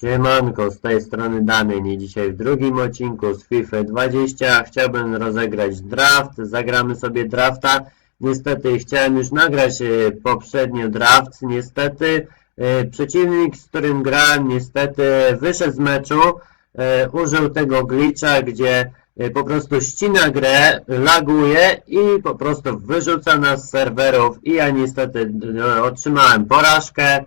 Siemanko, z tej strony Damian i dzisiaj w drugim odcinku z FIFA 20 chciałbym rozegrać draft, zagramy sobie drafta. Niestety chciałem już nagrać e, poprzednio draft, niestety e, przeciwnik z którym grałem niestety wyszedł z meczu, e, użył tego glitcha, gdzie po prostu ścina grę, laguje i po prostu wyrzuca nas z serwerów i ja niestety otrzymałem porażkę.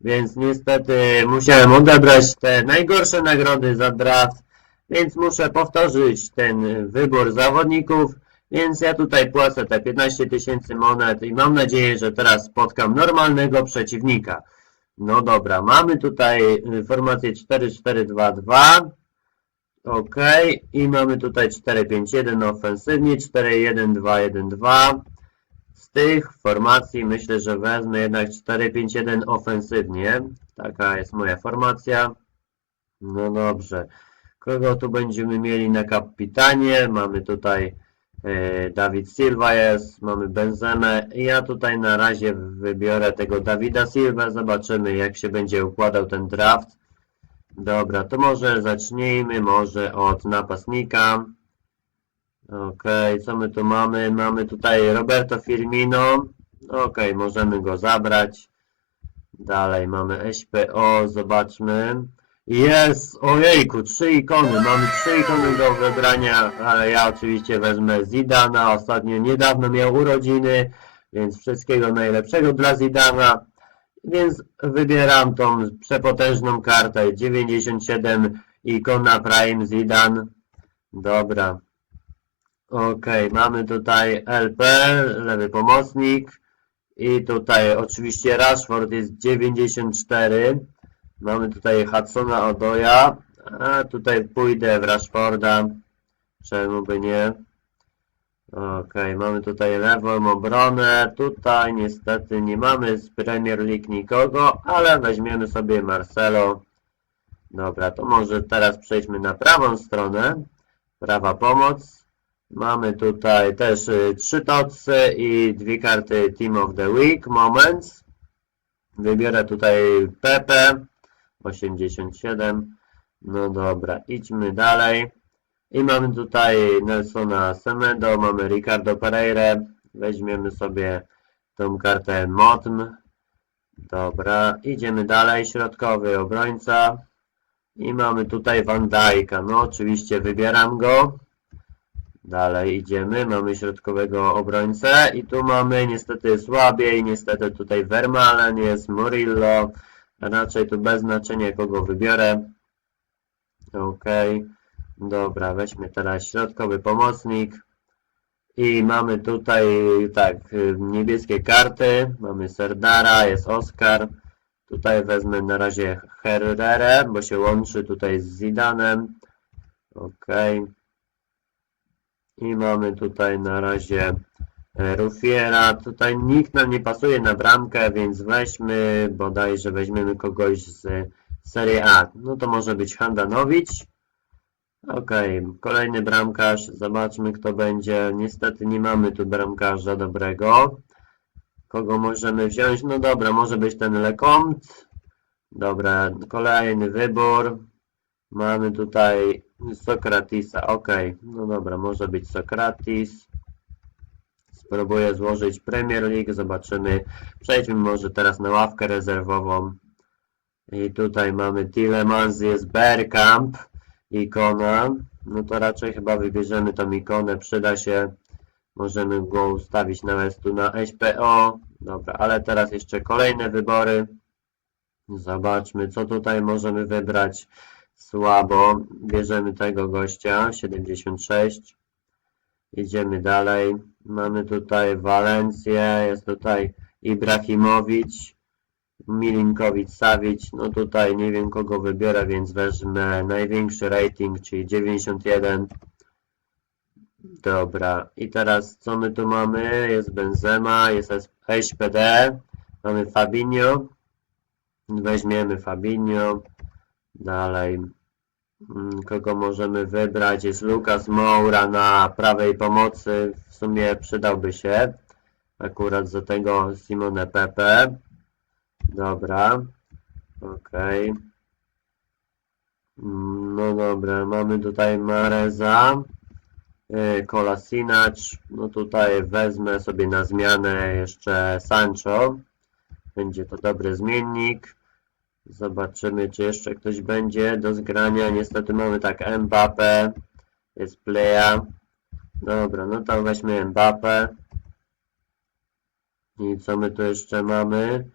Więc niestety musiałem odebrać te najgorsze nagrody za draft, więc muszę powtórzyć ten wybór zawodników, więc ja tutaj płacę te 15 tysięcy monet i mam nadzieję, że teraz spotkam normalnego przeciwnika. No dobra, mamy tutaj formację 4-4-2-2, ok, i mamy tutaj 4-5-1 ofensywnie, 4-1-2-1-2, z tych formacji myślę, że wezmę jednak 4-5-1 ofensywnie. Taka jest moja formacja. No dobrze. Kogo tu będziemy mieli na kapitanie? Mamy tutaj e, Dawid Silva jest, mamy Benzemę. Ja tutaj na razie wybiorę tego Dawida Silva. Zobaczymy jak się będzie układał ten draft. Dobra, to może zacznijmy może od napastnika. Okej, co my tu mamy? Mamy tutaj Roberto Firmino. Okej, możemy go zabrać. Dalej mamy SPO, zobaczmy. Jest, ojejku, trzy ikony. Mamy trzy ikony do wybrania, ale ja oczywiście wezmę Zidana. Ostatnio niedawno miał urodziny, więc wszystkiego najlepszego dla Zidana. Więc wybieram tą przepotężną kartę 97 ikona Prime Zidan. Dobra. Okej, mamy tutaj LP, lewy pomocnik i tutaj oczywiście Rashford jest 94. Mamy tutaj Hudsona Odoja, a tutaj pójdę w Rashforda, czemu by nie. Okej, mamy tutaj lewą obronę, tutaj niestety nie mamy z Premier League nikogo, ale weźmiemy sobie Marcelo. Dobra, to może teraz przejdźmy na prawą stronę, prawa pomoc. Mamy tutaj też y, trzy tocy i dwie karty Team of the Week, Moments. Wybiorę tutaj Pepe, 87. No dobra, idźmy dalej. I mamy tutaj Nelsona Semedo, mamy Ricardo Pereira. Weźmiemy sobie tą kartę Modm. Dobra, idziemy dalej, środkowy obrońca. I mamy tutaj Van Dijk'a. No oczywiście wybieram go. Dalej idziemy, mamy środkowego obrońcę i tu mamy niestety słabiej, niestety tutaj Vermaelen jest, Murillo, raczej tu bez znaczenia kogo wybiorę. Ok, dobra, weźmy teraz środkowy pomocnik i mamy tutaj tak, niebieskie karty, mamy Serdara, jest Oscar, tutaj wezmę na razie Herrera, bo się łączy tutaj z Zidanem. Okej. I mamy tutaj na razie e, Rufiera. Tutaj nikt nam nie pasuje na bramkę, więc weźmy, bodajże weźmiemy kogoś z Serie A. No to może być Handanowicz. Okej, kolejny bramkarz. Zobaczmy kto będzie. Niestety nie mamy tu bramkarza dobrego. Kogo możemy wziąć? No dobra, może być ten Lecomte. Dobra, kolejny wybór. Mamy tutaj Sokratisa, ok. No dobra, może być Sokratis. Spróbuję złożyć Premier League, zobaczymy. Przejdźmy może teraz na ławkę rezerwową. I tutaj mamy Tillemans, jest Bergkamp, ikona. No to raczej chyba wybierzemy tą ikonę, przyda się. Możemy go ustawić nawet tu na SPO. Dobra, ale teraz jeszcze kolejne wybory. Zobaczmy, co tutaj możemy wybrać. Słabo. Bierzemy tego gościa, 76. Idziemy dalej. Mamy tutaj Walencję, jest tutaj Ibrahimowicz, Milinkowicz, Savic. No tutaj nie wiem kogo wybiorę, więc wezmę największy rating, czyli 91. Dobra, i teraz co my tu mamy? Jest Benzema, jest SPD, mamy Fabinho. Weźmiemy Fabinho. Dalej. Mm, Kogo możemy wybrać? Jest Lukas Moura na prawej pomocy. W sumie przydałby się. Akurat do tego Simone Pepe. Dobra. Okej. Mm, No dobra, mamy tutaj Mareza, yy, Kolasinac, no tutaj wezmę sobie na zmianę jeszcze Sancho, będzie to dobry zmiennik. Zobaczymy, czy jeszcze ktoś będzie do zgrania. Niestety mamy tak Mbappe, jest Playa. Dobra, no to weźmy Mbappe. I co my tu jeszcze mamy?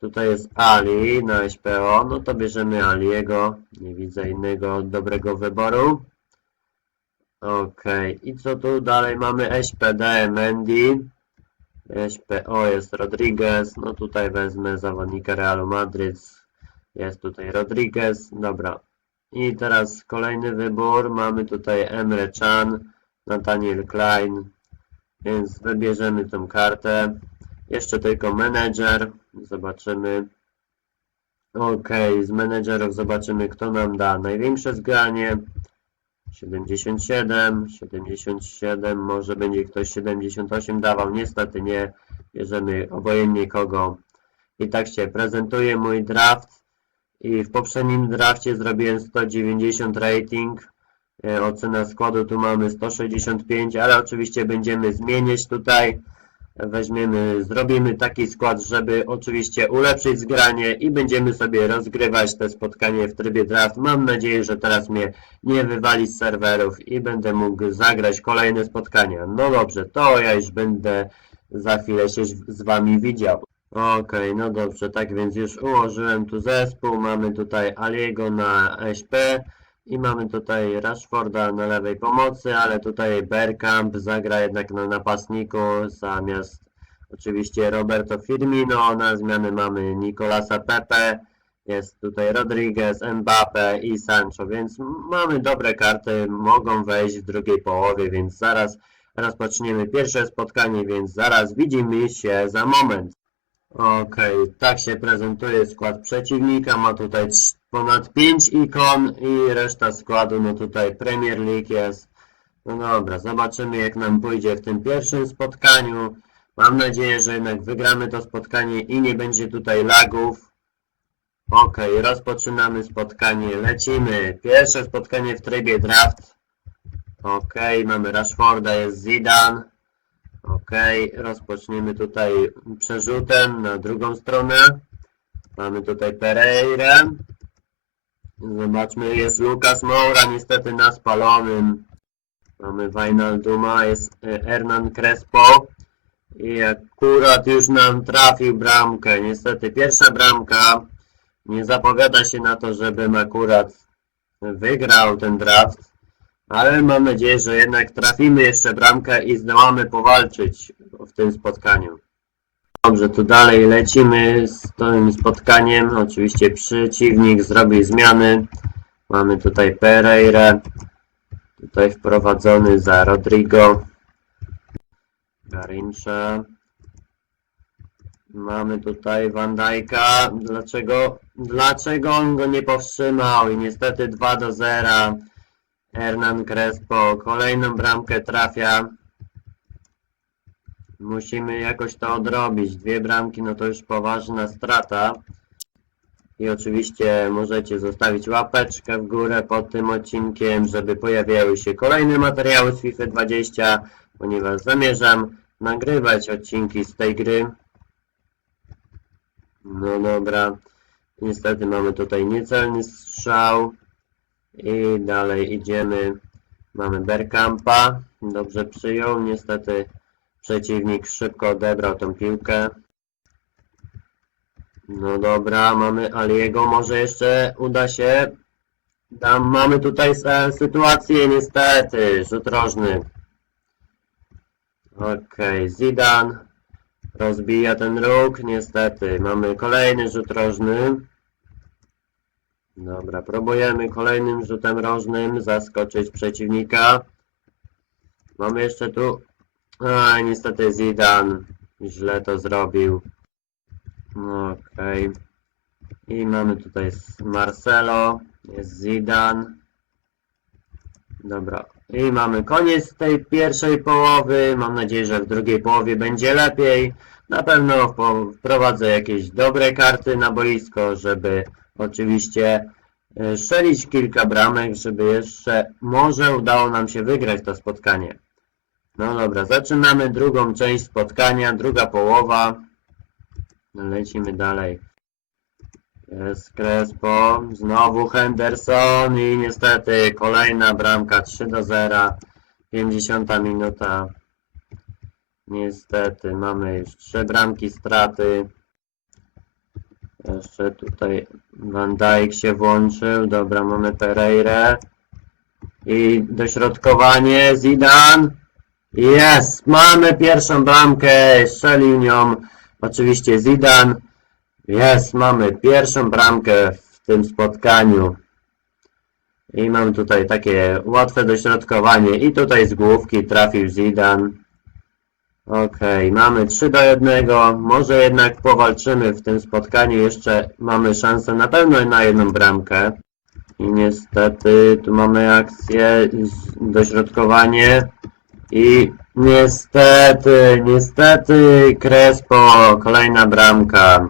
Tutaj jest Ali na SPO, no to bierzemy Aliego. Nie widzę innego dobrego wyboru. Okej, i co tu dalej mamy? SPD, Mendy. SPO jest Rodriguez, no tutaj wezmę zawodnika Realu Madryt, jest tutaj Rodriguez, dobra. I teraz kolejny wybór, mamy tutaj Emre Can, Nathaniel Klein, więc wybierzemy tą kartę. Jeszcze tylko menedżer, zobaczymy. Ok, z menedżerów zobaczymy kto nam da największe zgranie. 77, 77, może będzie ktoś 78 dawał, niestety nie, bierzemy obojętnie kogo. I tak się prezentuje mój draft. I w poprzednim drafcie zrobiłem 190 rating, e, ocena składu tu mamy 165, ale oczywiście będziemy zmieniać tutaj, weźmiemy, zrobimy taki skład, żeby oczywiście ulepszyć zgranie i będziemy sobie rozgrywać te spotkanie w trybie draft. Mam nadzieję, że teraz mnie nie wywali z serwerów i będę mógł zagrać kolejne spotkania. No dobrze, to ja już będę za chwilę się z Wami widział. Okej, no dobrze, tak więc już ułożyłem tu zespół, mamy tutaj Aliego na SP i mamy tutaj Rashforda na lewej pomocy, ale tutaj Bergkamp zagra jednak na napastniku zamiast oczywiście Roberto Firmino, na zmianę mamy Nicolasa Pepe, jest tutaj Rodriguez, Mbappe i Sancho, więc mamy dobre karty, mogą wejść w drugiej połowie, więc zaraz rozpoczniemy pierwsze spotkanie, więc zaraz widzimy się za moment. Okej, tak się prezentuje skład przeciwnika, ma tutaj ponad 5 ikon i reszta składu, no tutaj Premier League jest. No dobra, zobaczymy jak nam pójdzie w tym pierwszym spotkaniu. Mam nadzieję, że jednak wygramy to spotkanie i nie będzie tutaj lagów. Okej, rozpoczynamy spotkanie, lecimy. Pierwsze spotkanie w trybie draft. Okej, mamy Rashforda, jest Zidane. Okej, rozpoczniemy tutaj przerzutem na drugą stronę. Mamy tutaj Pereira. Zobaczmy, jest Lucas Moura, niestety na spalonym. Mamy Wijnalduma, jest e, Hernan Crespo. I akurat już nam trafił bramkę. Niestety pierwsza bramka. Nie zapowiada się na to, żebym akurat wygrał ten draft. Ale mam nadzieję, że jednak trafimy jeszcze bramkę i zdołamy powalczyć w tym spotkaniu. Dobrze, tu dalej lecimy z tym spotkaniem. Oczywiście przeciwnik zrobił zmiany. Mamy tutaj Pereira. Tutaj wprowadzony za Rodrigo. Garincha. Mamy tutaj Van Dijk'a. Dlaczego, dlaczego on go nie powstrzymał? I niestety 2 do 0. Hernan Crespo kolejną bramkę trafia. Musimy jakoś to odrobić. Dwie bramki, no to już poważna strata. I oczywiście możecie zostawić łapeczkę w górę pod tym odcinkiem, żeby pojawiały się kolejne materiały z FIFA 20, ponieważ zamierzam nagrywać odcinki z tej gry. No dobra. Niestety mamy tutaj niecelny strzał. I dalej idziemy. Mamy Bergkampa. Dobrze przyjął. Niestety przeciwnik szybko odebrał tą piłkę. No dobra, mamy Aliego. Może jeszcze uda się. Tam mamy tutaj e, sytuację niestety. Rzut rożny. Okej, Zidane rozbija ten róg. Niestety mamy kolejny rzut rożny. Dobra, próbujemy kolejnym rzutem rożnym zaskoczyć przeciwnika. Mamy jeszcze tu... A, niestety Zidane źle to zrobił. Okej. I mamy tutaj Marcelo, jest Zidane. Dobra. I mamy koniec tej pierwszej połowy. Mam nadzieję, że w drugiej połowie będzie lepiej. Na pewno wprowadzę jakieś dobre karty na boisko, żeby oczywiście e, strzelić kilka bramek, żeby jeszcze może udało nam się wygrać to spotkanie. No dobra, zaczynamy drugą część spotkania, druga połowa. Lecimy dalej. Jest Crespo, znowu Henderson i niestety kolejna bramka 3 do 0. 50 minuta. Niestety mamy już trzy bramki straty. Jeszcze tutaj Van Dijk się włączył. Dobra, mamy Pereirę. I dośrodkowanie Zidane. Jest! Mamy pierwszą bramkę. Strzelił nią oczywiście Zidane. Jest! Mamy pierwszą bramkę w tym spotkaniu. I mam tutaj takie łatwe dośrodkowanie. I tutaj z główki trafił Zidane. Okej, mamy 3 do 1. Może jednak powalczymy w tym spotkaniu. Jeszcze mamy szansę na pewno na jedną bramkę. I niestety tu mamy akcję, dośrodkowanie. I niestety, niestety Crespo, kolejna bramka.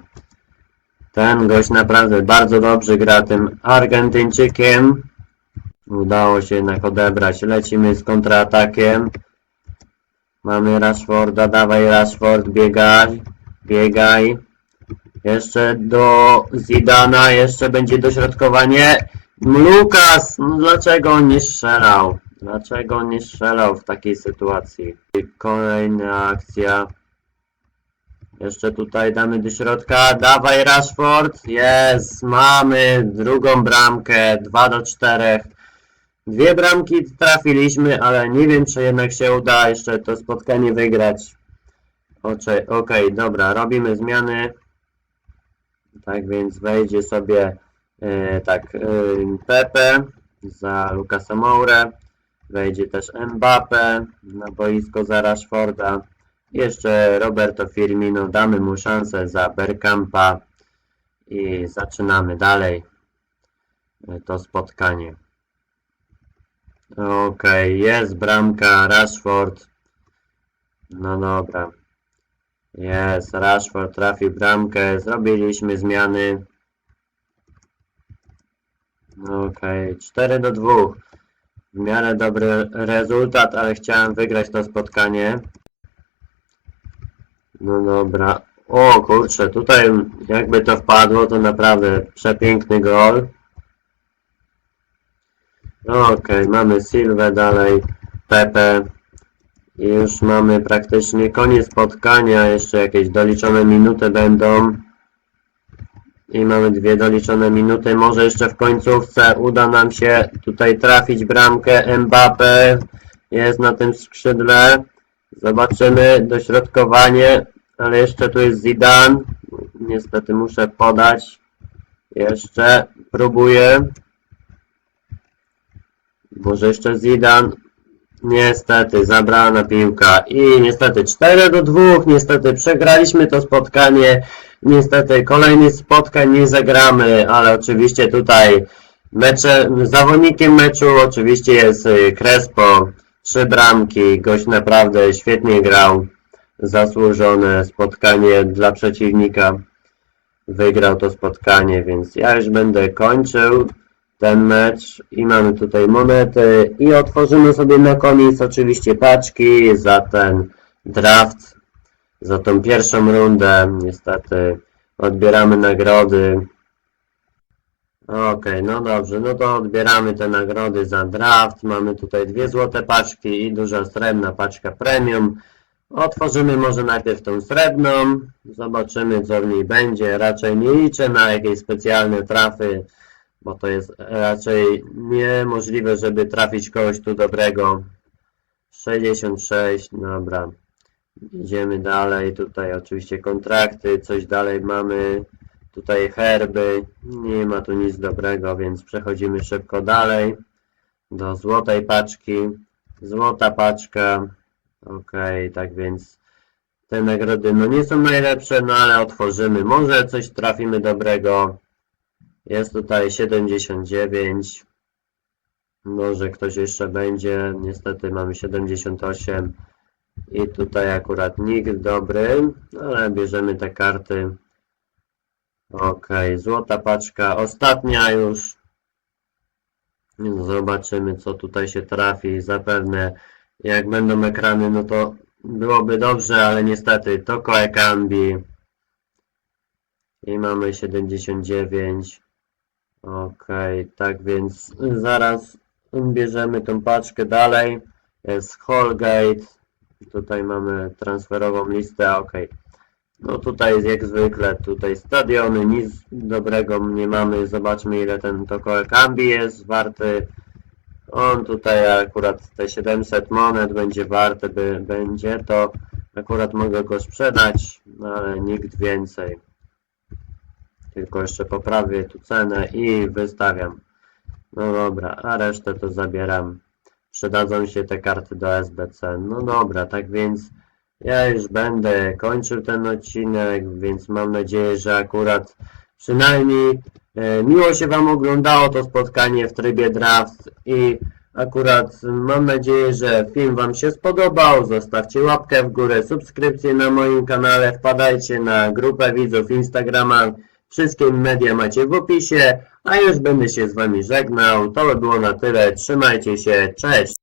Ten gość naprawdę bardzo dobrze gra tym Argentyńczykiem. Udało się jednak odebrać. Lecimy z kontratakiem. Mamy Rashforda, dawaj Rashford, biegaj, biegaj. Jeszcze do Zidana, jeszcze będzie dośrodkowanie. Lukas, no dlaczego on nie strzelał? Dlaczego on nie strzelał w takiej sytuacji? Kolejna akcja. Jeszcze tutaj damy do środka. Dawaj Rashford. Jest, mamy drugą bramkę. 2 do 4. Dwie bramki trafiliśmy, ale nie wiem, czy jednak się uda jeszcze to spotkanie wygrać. Okej, dobra, robimy zmiany. Tak więc wejdzie sobie e, tak e, Pepe za Lukasa Moure. Wejdzie też Mbappe na boisko za Rashforda. Jeszcze Roberto Firmino, damy mu szansę za Bergkampa i zaczynamy dalej e, to spotkanie. Okej, jest bramka, Rashford. No dobra. Jest, Rashford trafił bramkę, zrobiliśmy zmiany. Okej, 4 do 2. W miarę dobry rezultat, ale chciałem wygrać to spotkanie. No dobra. O kurczę, tutaj jakby to wpadło, to naprawdę przepiękny gol. Okej, mamy Silwę dalej, Pepe. I już mamy praktycznie koniec spotkania, jeszcze jakieś doliczone minuty będą. I mamy dwie doliczone minuty, może jeszcze w końcówce uda nam się tutaj trafić bramkę. Mbappe jest na tym skrzydle. Zobaczymy dośrodkowanie, ale jeszcze tu jest Zidane. Niestety muszę podać. Jeszcze próbuję. Może jeszcze Zidane. Niestety, zabrana piłka i niestety 4 do 2, niestety przegraliśmy to spotkanie, niestety kolejnych spotkań nie zagramy, ale oczywiście tutaj mecze, zawodnikiem meczu oczywiście jest y, Crespo, trzy bramki, gość naprawdę świetnie grał, zasłużone spotkanie dla przeciwnika, wygrał to spotkanie, więc ja już będę kończył ten mecz i mamy tutaj monety i otworzymy sobie na koniec oczywiście paczki za ten draft, za tą pierwszą rundę. Niestety odbieramy nagrody. Okej, no dobrze, no to odbieramy te nagrody za draft. Mamy tutaj dwie złote paczki i duża srebrna paczka premium. Otworzymy może najpierw tą srebrną, zobaczymy co w niej będzie. Raczej nie liczę na jakieś specjalne trafy bo to jest raczej niemożliwe, żeby trafić kogoś tu dobrego. 66, dobra. Idziemy dalej, tutaj oczywiście kontrakty, coś dalej mamy. Tutaj herby, nie ma tu nic dobrego, więc przechodzimy szybko dalej. Do złotej paczki. Złota paczka. Ok, tak więc te nagrody no nie są najlepsze, no ale otworzymy. Może coś trafimy dobrego. Jest tutaj 79. Może ktoś jeszcze będzie. Niestety mamy 78. I tutaj akurat nikt dobry, ale bierzemy te karty. Ok, złota paczka. Ostatnia już. Zobaczymy, co tutaj się trafi. Zapewne, jak będą ekrany, no to byłoby dobrze, ale niestety Toko Ekambi. I mamy 79. Okej, tak więc zaraz bierzemy tą paczkę dalej. Jest Holgate. Tutaj mamy transferową listę, okej. No tutaj jest jak zwykle, tutaj stadiony, nic dobrego nie mamy. Zobaczmy ile ten Toko Ekambi jest warty. On tutaj akurat te 700 monet będzie warte, by, będzie to akurat mogę go sprzedać, no ale nikt więcej. Tylko jeszcze poprawię tu cenę i wystawiam. No dobra, a resztę to zabieram. Przydadzą się te karty do SBC. No dobra, tak więc ja już będę kończył ten odcinek, więc mam nadzieję, że akurat przynajmniej e, miło się Wam oglądało to spotkanie w trybie draft i akurat mam nadzieję, że film Wam się spodobał. Zostawcie łapkę w górę, subskrypcję na moim kanale, wpadajcie na grupę widzów Instagrama. Wszystkie media macie w opisie, a już będę się z Wami żegnał. To by było na tyle. Trzymajcie się, cześć!